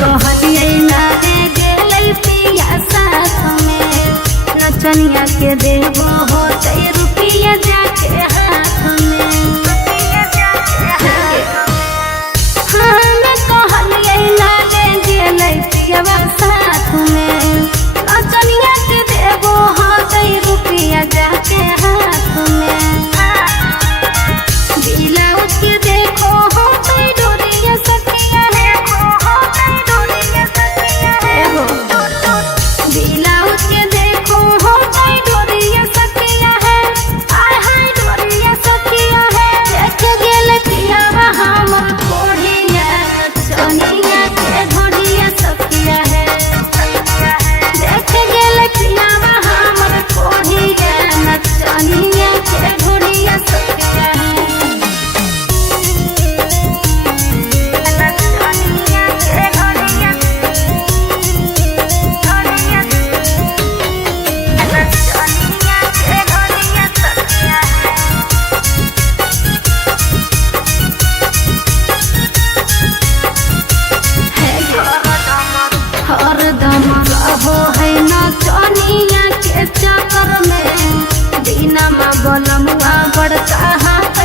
कहलिए लागे गेलै पिया साथ में नचनिया के देबो होते रुपया जाके हाथ में। हम कहलिए लागे गेलै पिया साथ में नचनिया के देबो होते रुपया जाके हाथ में। ब्लाउज के देखो होते डोरिया सखिया है ब्लाउज के देखो होते डोरिया सखिया है आय हाय डोरिया सखिया है। देख गेल पिया हमर कोढ़िया चनिया के घोड़िया सखिया है। देख गेल पिया हमर कोढ़िया चनिया के घोड़िया सखिया है। हरदम रहो है नचनिया के चक्कर में दिनमा बलमुआ बड़का हाथ